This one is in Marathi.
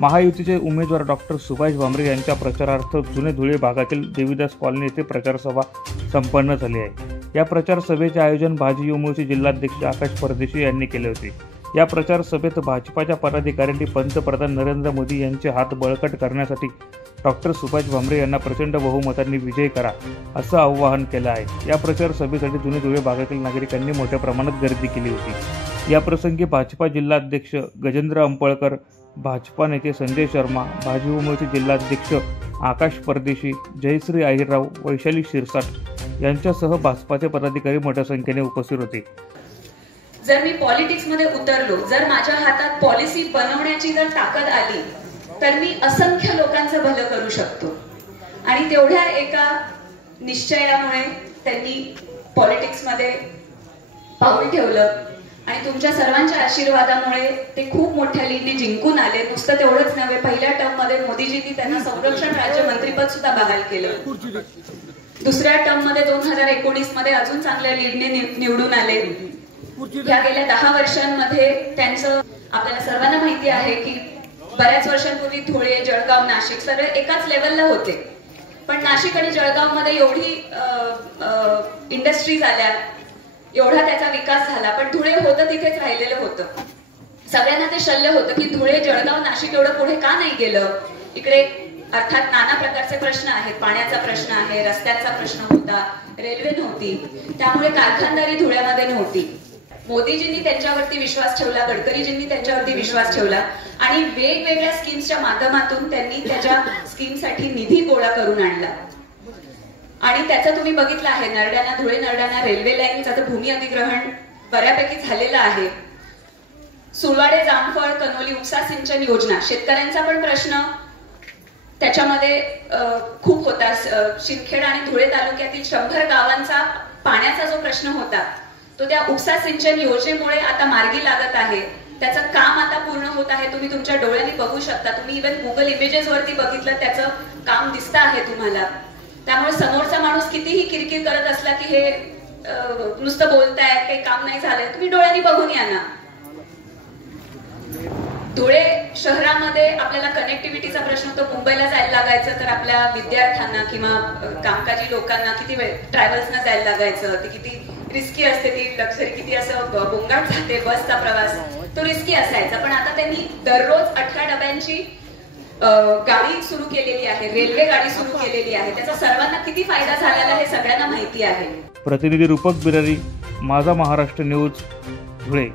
महायुतीचे उमेदवार डॉक्टर सुभाष भामरे यांच्या प्रचारार्थ जुने धुळे भागातील देवीदास कॉलनी येथे प्रचारसभा संपन्न झाली आहे। या प्रचार सभेचे आयोजन भाजप युमोचे जिल्हाध्यक्ष आकाश परदेशी यांनी केले होते। या प्रचार सभेत भाजपाच्या पदाधिकाऱ्यांनी पंतप्रधान नरेंद्र मोदी यांचे हात बळकट करण्यासाठी डॉक्टर सुभाष भामरे यांना प्रचंड बहुमतांनी विजयी करा असं आवाहन केलं आहे। या प्रचार सभेसाठी जुने धुळे भागातील नागरिकांनी मोठ्या प्रमाणात गर्दी केली होती। या प्रसंगी भाजपा जिल्हाध्यक्ष गजेंद्र अंपळकर, भाजपा नेते संजय शर्मा, भाजप युमोचे जिल्हाध्यक्ष आकाश परदेशी, जयश्री आहिरराव, वैशाली शिरसाट यांच्यासह भाजपाचे पदाधिकारी मोठ्या संख्येने उपस्थित होते। जर मी पॉलिटिक्समध्ये उतरलो, जर माझ्या हातात पॉलिसी बनवण्याची जर ताकद आली तर मी असंख्य लोकांचं भलं करू शकतो। आणि तेवढ्या एका निश्चयामुळे त्यांनी पॉलिटिक्समध्ये पाऊल ठेवलं आणि तुमच्या सर्वांच्या आशीर्वादामुळे ते खूप मोठ्या लीडने जिंकून आले। नुसतं तेवढंच नव्हे, पहिल्या टर्ममध्ये मोदीजींनी त्यांना संरक्षण राज्यमंत्रीपद सुद्धा बहाल केलं। दुसऱ्या टर्ममध्ये 2019 मध्ये अजून चांगल्या लीडने निवडून आले। या गेल्या 10 वर्षांमध्ये त्यांचं आपल्याला सर्वांना माहिती आहे की बऱ्याच वर्षांपूर्वी धुळे, जळगाव, नाशिक सगळे एकाच लेवलला होते, पण नाशिक आणि जळगाव मध्ये एवढी इंडस्ट्रीज आल्या, एवढा त्याचा विकास झाला, पण धुळे होतं तिथेच राहिलेलं होतं। सगळ्यांना ते शल्य होतं की धुळे, जळगाव, नाशिक एवढं पुढे का नाही गेलं। इकडे अर्थात नाना प्रकारचे प्रश्न आहेत, पाण्याचा प्रश्न आहे, रस्त्यांचा प्रश्न होता, रेल्वे नव्हती, त्यामुळे कारखानदारी धुळ्यामध्ये नव्हती। मोदीजींनी त्यांच्यावरती विश्वास ठेवला, गडकरीजींनी त्यांच्यावरती विश्वास ठेवला आणि वेगवेगळ्या स्कीम्सच्या माध्यमातून त्यांनी त्याच्या स्कीमसाठी निधी गोळा करून आणला। आणि त्याचं तुम्ही बघितलं आहे, नरड्याना धुळे नरड्याना रेल्वे लाईनचं तर भूमी अधिग्रहण बऱ्यापैकी झालेलं आहे। सुळवाडे, जामफळ, कनोली उपसा सिंचन योजना, शेतकऱ्यांचा पण प्रश्न त्याच्यामध्ये खूप होता। शिंदखेडा आणि धुळे तालुक्यातील 100 गावांचा पाण्याचा जो प्रश्न होता तो त्या उपसा सिंचन योजनेमुळे आता मार्गी लागत आहे। त्याचं काम आता पूर्ण होत आहे, तुम्ही तुमच्या डोळ्यांनी बघू शकता। तुम्ही इव्हन गुगल इमेजेस वरती बघितलं, त्याचं काम दिसतं आहे तुम्हाला। त्यामुळे समोरचा माणूस कितीही किरकिर करत असला की हे नुसतं बोलतायत, काही काम नाही झालंय, तुम्ही डोळ्यांनी बघून या ना। धुळे शहरामध्ये आपल्याला कनेक्टिव्हिटीचा प्रश्न होतो। मुंबईला जायला लागायचं तर आपल्या विद्यार्थ्यांना किंवा कामकाजी लोकांना किती वेळ ट्रॅव्हल्सना जायला लागायचं, ते किती रिस्की असते, ती लक्झरी किती असं बोंगाट जाते, बसचा प्रवास तो रिस्की असायचा। पण आता त्यांनी दररोज 18 डब्यांची गाडी सुरू केलेली आहे, रेल्वे गाडी सुरू केलेली आहे। त्याचा सर्वांना किती फायदा झालेला हे सगळ्यांना माहिती आहे। प्रतिनिधी रूपक बिरारी, माझा महाराष्ट्र न्यूज, धुळे।